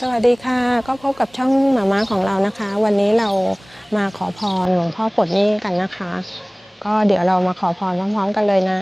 สวัสดีค่ะ ก็พบกับช่องหมาม้าของเรานะคะ วันนี้เรามาขอพรหลวงพ่อปลดหนี้กันนะคะ ก็เดี๋ยวเรามาขอพรพร้อมๆกันเลยนะ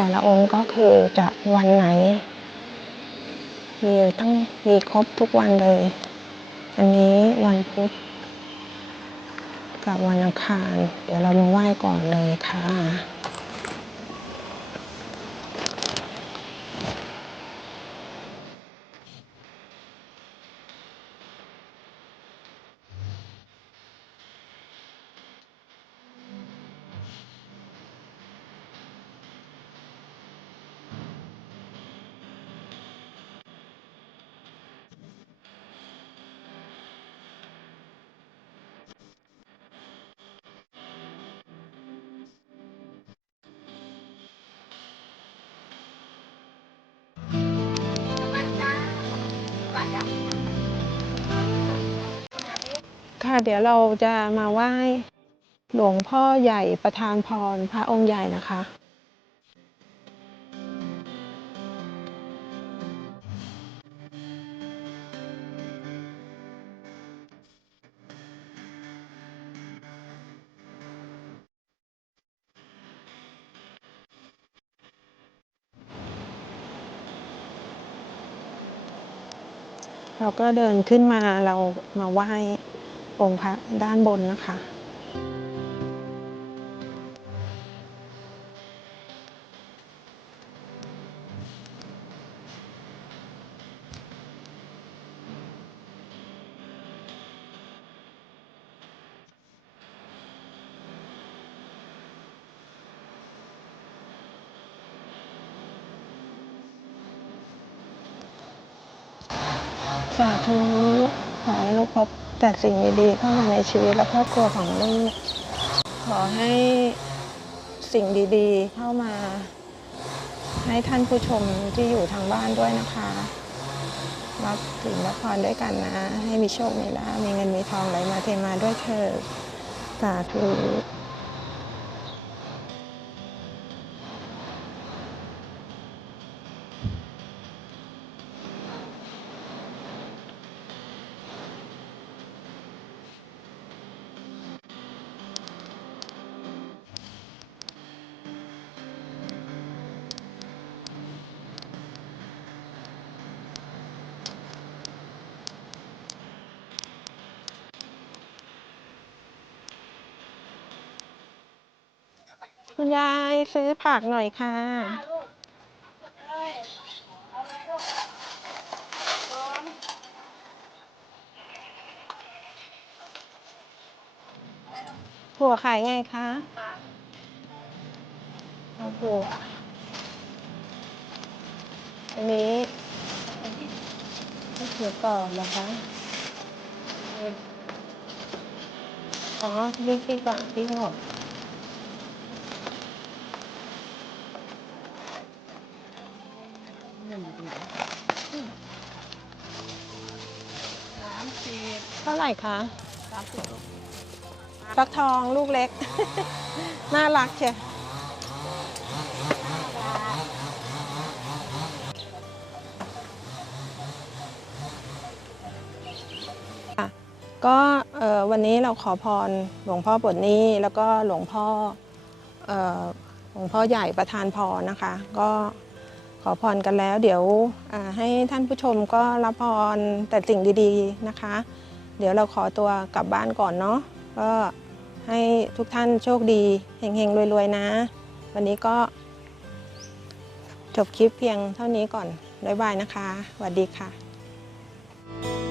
แต่ละองค์ก็คือจะวันไหน มีตั้งมีครบทุกวันเลย อันนี้วันพุธกับวันอังคาร เดี๋ยวเรามาไหว้ก่อนเลยค่ะ ค่ะเดี๋ยวเราจะมาไหว้หลวงพ่อใหญ่ประธานพรพระองค์ใหญ่นะคะเราก็เดินขึ้นมาเรามาไหว้ องค์พระด้านบนนะคะ สาธุขอให้ลูกพบ แต่สิ่งดีๆเข้ามาในชีวิตและครอบครัวของลูก ขอให้สิ่งดีๆเข้ามา ให้ท่านผู้ชมที่อยู่ทางบ้านด้วยนะคะ รับถึงรับพรด้วยกันนะ ให้มีโชค มีลาภมีเงินมีทองไหลมาเทมาด้วยเถิดสาธุ คุณยายซื้อผักหน่อยค่ะ ผัวขายไงคะเอาผัวอันนี้มะเขือก่อนนะคะอ๋อนี่ที่ก่อนที่หมด ท่าไหร่คะฟักทองลูกเล็ก น่ารักเชียวค่ะก็เอ่อวันนี้เราขอพรหลวงพ่อปลดหนี้แล้วก็หลวงพ่อเอ่อหลวงพ่อใหญ่ประธานพรนะคะ ก็ขอพรกันแล้ว เดี๋ยวอ่าให้ท่านผู้ชมก็รับพรแต่สิ่งดีๆนะคะ เดี๋ยวเราขอตัวกลับบ้านก่อนเนาะก็ให้ทุกท่านโชคดีเฮงๆรวยๆนะ วันนี้ก็จบคลิปเพียงเท่านี้ก่อนบ๊ายบายนะคะสวัสดีค่ะ